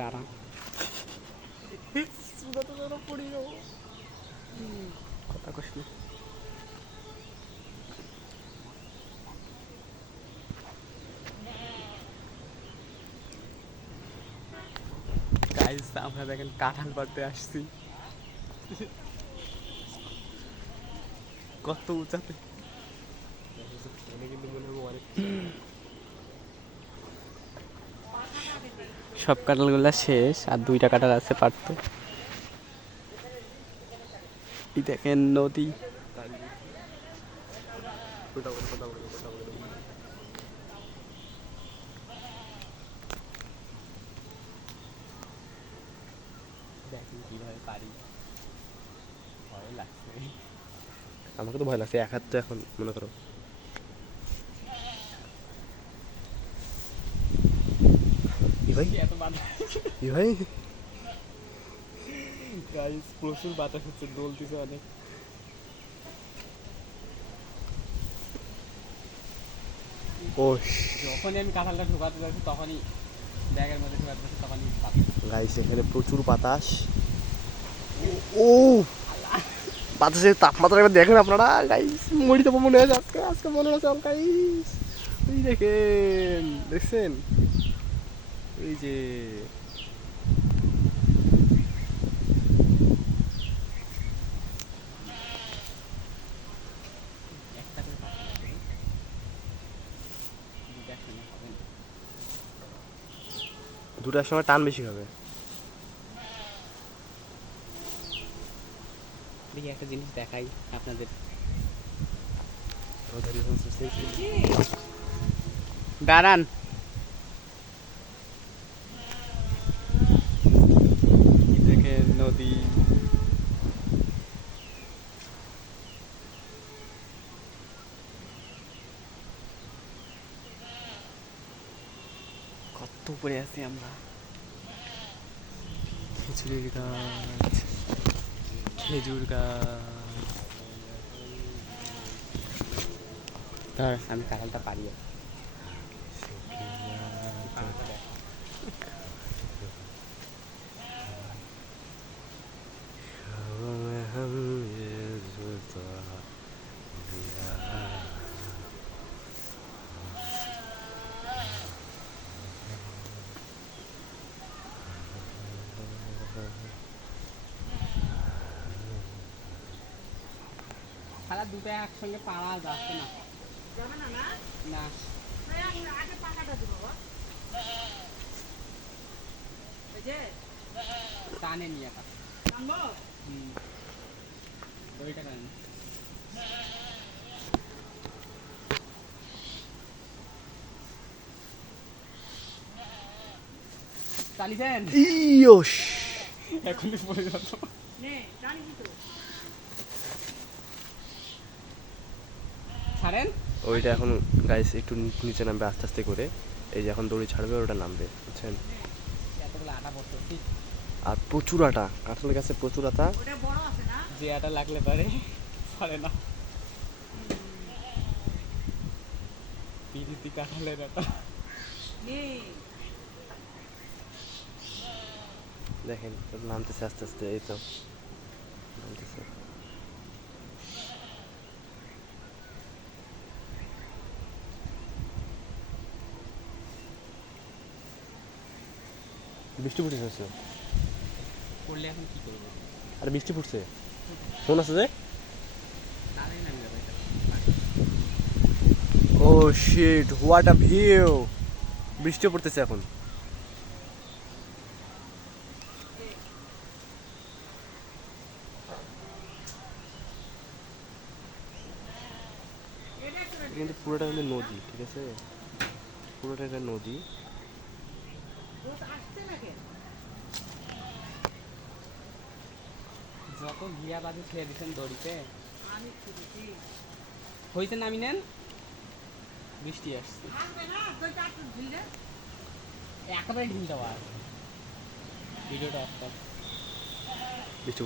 দাঁড়া কথা কস না। গাইস আমরা দেখেন কাঁঠাল পাড়তে আসছি কত উঁচাতে। সব কাঁঠালগুলো শেষ আর 2টা কাঁঠাল আছে পারতো। এই দেখেন নদী। দেখেন কিভাবে পারি, ভয় লাগছে। আমাকে তো ভয় লাগছে, এক হাত তো এখন মনে করো। ভাই এত ভাই গাইস প্রচুর বাতাস হচ্ছে, দোলতেছে অনেক। ও যখনই আমি কাঁঠালটা ঢোকাতে যাচ্ছি তখনই ব্যাগের মধ্যে ঢোকাতে যাচ্ছি তখনই গাইস এখানে প্রচুর বাতাস। ও বাতাসের তাপমাত্রা এবার দেখেন আপনারা গাইস, মরি তো মনে হয় আজকে, আজকে মনে হচ্ছে গাইস। এই দেখেন, দেখছেন এই যে দুটার সময় টান বেশি হবে। দেখি একটা জিনিস দেখাই আপনাদের। দাঁড়ান, দেখেন নদী। কত উপরে আছি আমরা। খেজুরের গাছ, খেজুর গাছ। ধর আমি কাঁঠালটা পারি। সারা দুটো একসঙ্গে পাড়া যাচ্ছে না, না টানে নিয়ে দড়িটা টানে চালিয়েছেন এখনই পড়ে যেত। ছাড়েন ওইটা এখন গাইস একটু নিচে নামবে আস্তে আস্তে করে। এই যে এখন দড়ি ছাড়বে ওটা নামবে, বুঝছেন। আর প্রচুর আটা, কাঁঠাল গাছে প্রচুর আটা। যে আটা লাগলে পারে পারে না, পিরিতি কাঁঠালের আটা। দেখেন নামতেছে আস্তে আস্তে, এই তো নামতেছে। বৃষ্টি ফুটেছে পড়লে এখন কি করবো? আরে বৃষ্টি ফুটছে, ফোন আছে যে। ও শিট, হোয়াট আ ভিউ। বৃষ্টি পড়তেছে এখন। কিন্তু পুরোটা কিন্তু নদী, ঠিক আছে, পুরোটা একটা নদী। যত গিয়া বাজে ছেড়ে দিচ্ছেন দড়িতে হয়েছে, নামি নেন। বৃষ্টি আসছে একেবারে ঢিল দেওয়া, ভিডিওটা অফ কর। বৃষ্টি